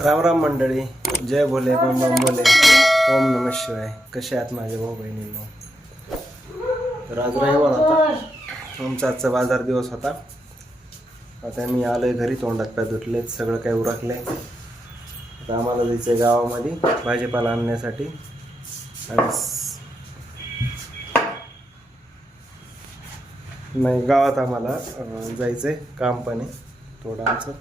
राम राम मंडळी, जय भोले बम बम बोले, ओम नमः शिवाय. कसे आहात माझे भाऊ बहिणींनो? तर आज रविवार होता, आमचा आजचा बाजार दिवस होता. आता मी आलोय घरी, तोंडात पाय धुतलेत, सगळं काही उरकले. आता आम्हाला जायचं गावामध्ये भाजीपाला आणण्यासाठी. आणि नाही, गावात आम्हाला जायचंय, काम पण आहे थोडं आमचं.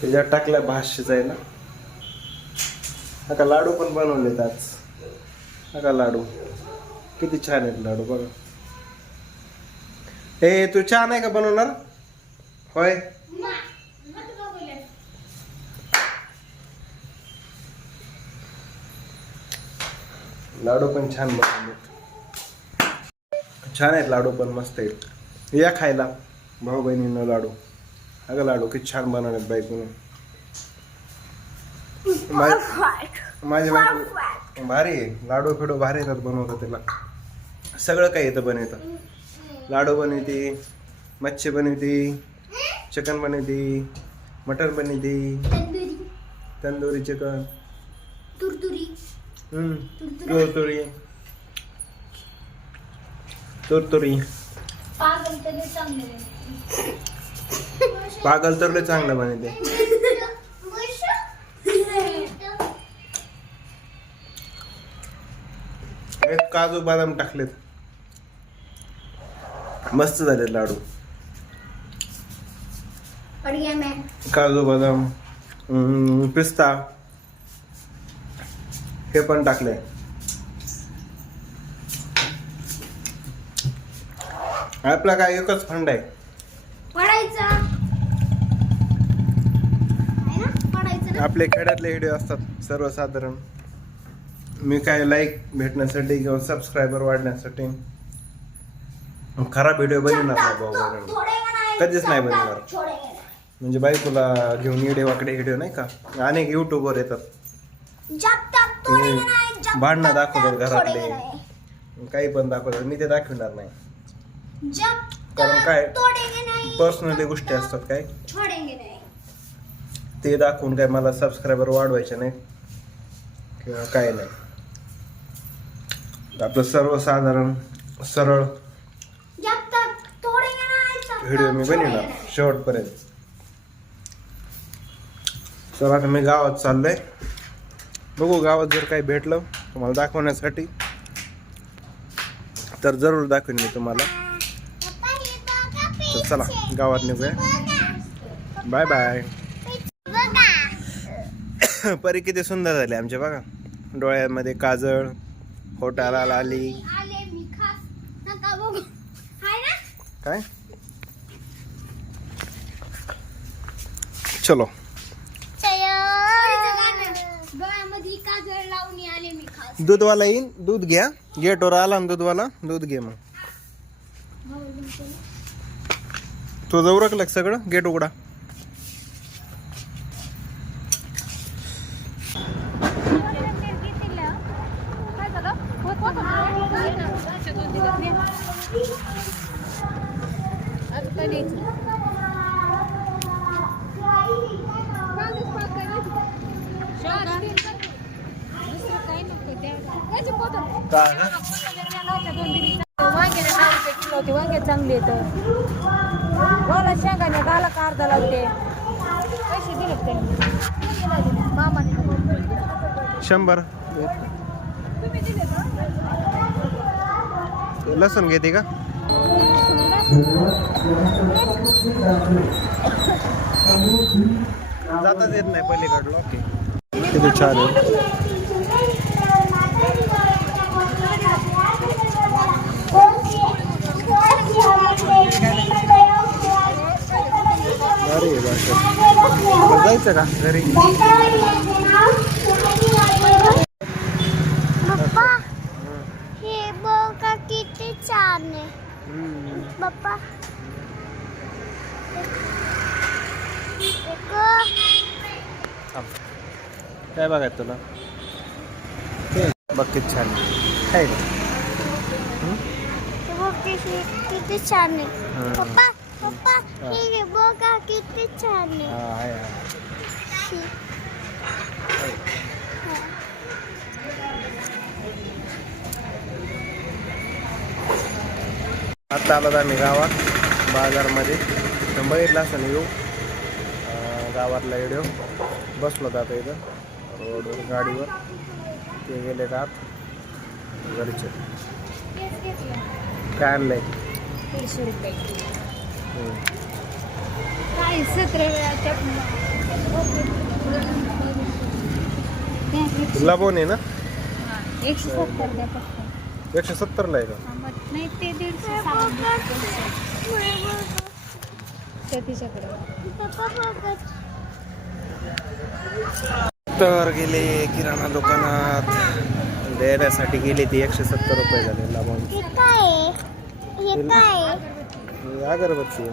त्याच्यात टाकल्या भात शिजायला. आता लाडू पण बनवलेत आज. आता लाडू किती छान आहेत लाडू बघा. ए तू चहा नाही का बनवणार? होय, लाडू पण छान बनवलेत. छान आहेत लाडू पण, मस्त आहेत. या खायला भाऊ बहिणींना लाडू. अगं लाडू किती छान बनवलेत बायकोने. माझी बायको भारी आहे, लाडू फिडू भारी येतात बनवतात. त्याला सगळं काही येतं बनवतं. लाडू बनवते, मच्छी बनवते, चिकन बनवते, मटन बनवते, तंदुरी चिकन, तुरतुरी तुरतुरी. पागल तर लय चांगलं बनवते. काजू बदाम टाकलेत, मस्त झाले लाडू. काजू बदाम, पिस्ता हे पण टाकले. आपला काय एकच फंड आहे, आपले खेड्यातले व्हिडिओ असतात सर्वसाधारण. मी काय लाईक भेटण्यासाठी किंवा सबस्क्रायबर वाढण्यासाठी खराब व्हिडिओ बनवणार नाही भाऊ, कधीच नाही बनवणार. म्हणजे बायकोला घेऊन येडे वाकडे व्हिडिओ नाही का, अनेक युट्यूबवर येतात, भांडणं दाखवतात घरातले, काही पण दाखवतात. मी ते दाखवणार नाही, कारण काय पर्सनली गोष्टी असतात काय ते दाखवून काय मला सबस्क्रायबर वाढवायचे नाही किंवा काय नाही. आपलं सर्वसाधारण सरळ व्हिडिओ मी बनवणार शेवटपर्यंत. तर आता मी गावात चाललोय, बघू गावात जर काही भेटलं तुम्हाला दाखवण्यासाठी तर जरूर दाखवेन मी तुम्हाला. तर चला गावात निघूया. Bye bye. परी किती सुंदर झाली आमच्या बघा, डोळ्यामध्ये काजळ, होटाला लाली. काय चलो दूधवाला येईन, दूध घ्या. गेटवर आला ना दूधवाला, दूध घे. मग तुझं उरकलं सगळं, गेट उघडा. वांगे चांगले येत मला शेंगाने घाला का अर्धा लावते. पैसे दिले त्यांनी मामाने 100. लसूण घेते का? जाताच येत नाही पलीकडलं. ओके, किती छान आहे. अरे जायचं का घरी? पप्पा हे बघा किती छान आहे. पप्पा काय बघायचं तुला? बघ किती छान आहे. किती छान आहे पप्पा. पप्पा हे बघा किती छान आहे. हा आहे आता आलो आम्ही गावात बाजारमध्ये बघितला असं येऊ गावातला व्हिडिओ बसलो आता इथं रोडवर गाडीवर ते गेले आत घरचे काय आणलंय 150 रुपये काय 17 वेळा लबोन आहे ना 170 द्या फक्त 170 ला आहे का नाही ते 150 तिच्याकडे पप्पा बघा तर गेले किराणा दुकानात देण्यासाठी गेले ती 170 रुपये झाले लबोन हे काय आहे? हे काय आहे? अगरबत्ती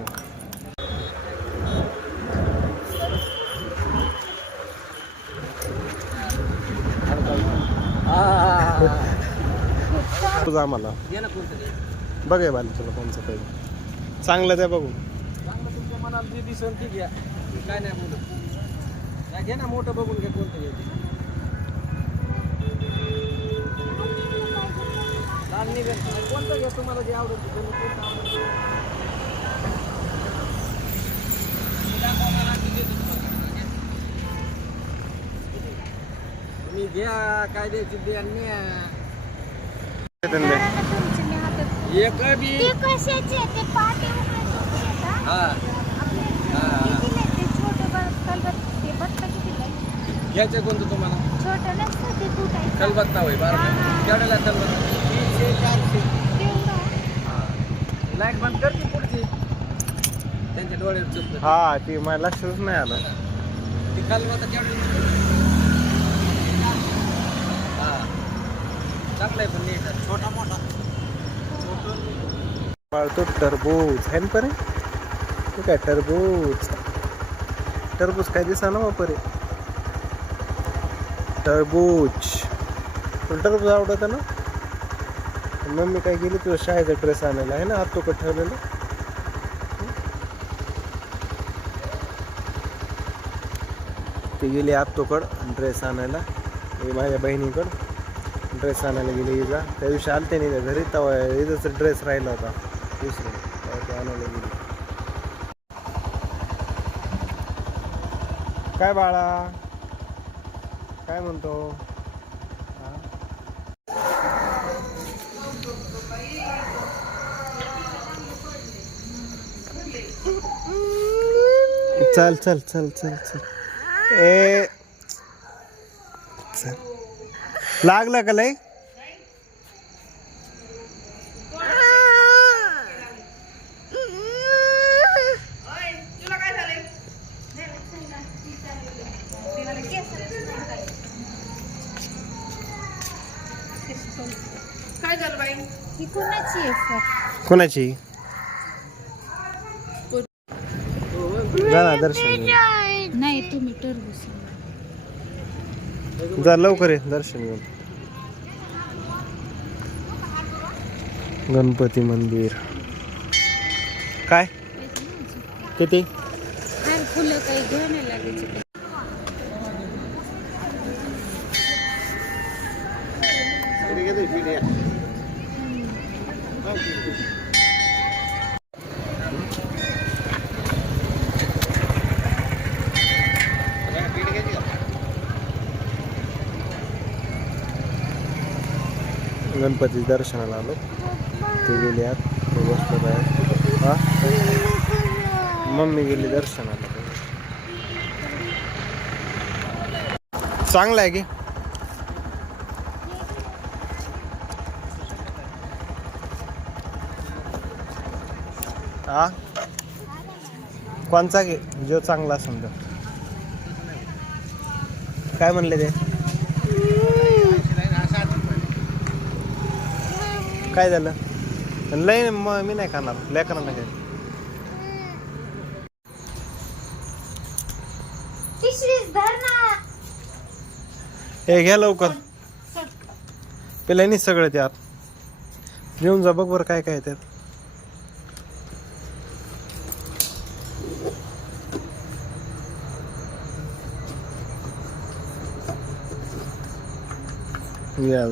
तुझं आम्हाला बघाय बाली तुला कोणचं पाहिजे चांगलं द्या बघू तुमच्या मनात जे दिसन ती घ्या काय नाही बोलत घे ना मोठं बघून घ्या कोणतं घ्यायचं लहान निघेल कोणतं घ्या तुम्हाला जे आवडत तुम्ही घ्या काय द्यायची द्या न्या एक बी ते कशाचे आहे? ते पाटे उघडायचे आहे का? हा आपले कितीला आहे? ते छोटे कलबत्ते ते बत्ता कितीला आहे? घ्यायचं कोणतं तुम्हाला छोटं नसतं ते तुटायचं. कलबत्ता होय बारा केवढ्याला कलबत्ता 300 400 तेवढं लाईट बंद कर की पुढची त्यांच्या डोळ्यावर चुकतं हा ती मला लक्षच नाही आलं ती कलबत्ता केवढ्या हा चांगलं आहे पण नीट छोटा मोठा पाळतो टरबूज आहे ना परे ते काय टरबूज टरबूज काय दिसा ना वापरे टरबूज तुला टरबूज आवडत ना मम्मी काय गेली तुझ्या शाळेचा ड्रेस आणायला आहे ना आत तुकड ठेवलेलं ती गेली आत तुकड ड्रेस आणायला माझ्या बहिणीकड ड्रेस आणायला गेली इजा त्या दिवशी आलते नाही घरी तेव्हा इजाचा ड्रेस राहिला होता विसरून तेव्हा ते आणायला गेली काय बाळा काय म्हणतो चल चल चल चल चल ए चल लागलं का लय ही कोणाची आहे सर कोणाची जा ना दर्शन घे. नाही तुम्ही टरबूज जा लवकर ये दर्शन घेऊन गणपती मंदिर काय किती हार फुलं काही घ्या नाही लागायची गणपती दर्शनाला आलो ते गेले आत ते बसलो बाहेर हा मम्मी गेली दर्शनाला चांगलं आहे की हा कोणचा घे जो चांगला समजा काय म्हणले ते काय झालं लय मी नाही खाणार लेकरांना काय हे घ्या लवकर पेल्यानी सगळं ते आत घेऊन जा बघ बरं काय काय त्यात या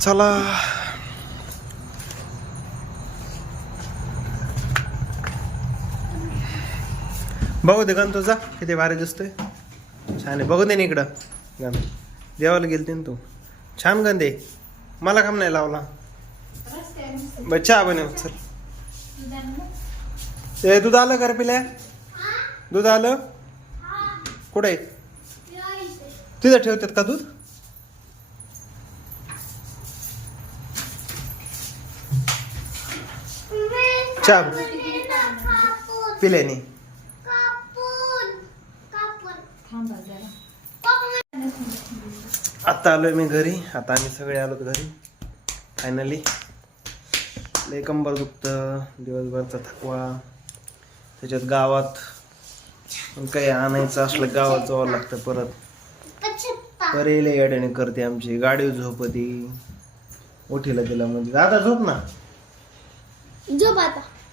चला बघू दे गण तुझा किती भारी दिसतोय छान आहे बघू दे ना इकडं गण देवाला गेलते ना तू छान गण दे मला काम नाही लावला चहा बनव चल ए दूध आलं कर पिल्या दूध आलं कुठे तिथं ठेवतात का दूध चहा पिल्याने आता आलोय मी घरी आता आम्ही सगळे आलोत घरी फायनली लय कंबर दुखतं दिवसभरचा थकवा त्याच्यात गावात काही आणायचं असलं गावात जावं लागतं परत परेले गाड्याने करते आमची गाडी झोपती ओठीला दिला म्हणजे आता झोप ना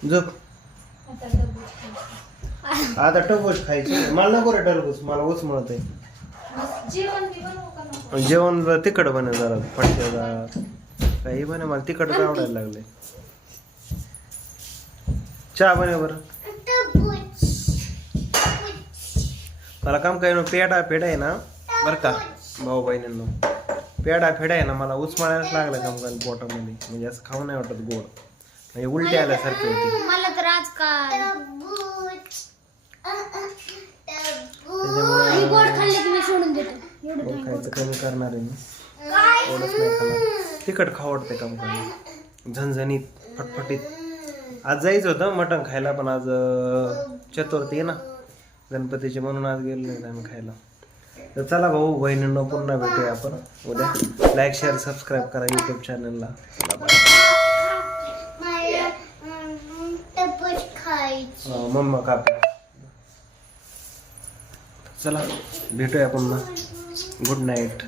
झोप आता टरबूज खायची मला नको रे टरबूज मला ओच मिळत आहे जेवण तिखट बने जरा फटक्याला काही बने मला तिखट आवडायला लागले चहा बने बरं मला काम काही ना पेढा आहे ना बरं का भाऊ बहिणींनो पेढा आहे ना मला उचमाळायलाच लागला काम काय पोटामध्ये म्हणजे असं खाऊ नाही वाटत गोड म्हणजे उलटी आल्यासारखी होती मला तर आजकाल त्याच्यामुळे गोड खाल्ले की मी सोडून देतो गोड खायचं कमी करणार आहे मी गोडच नाही खाणार तिखट खाऊ वाटते काम काय झणझणीत फटफटीत आज जायचं होतं मटण खायला पण आज चतुर्थी आहे ना गणपतीचे म्हणून आज गेलो नाही आम्ही खायला तर चला भाऊ बहिणींना पुन्हा भेटूया आपण उद्या लाईक शेअर सबस्क्राईब करा यूट्यूब चॅनलला मम्मा कापी चला भेटूया पुन्हा गुड नाईट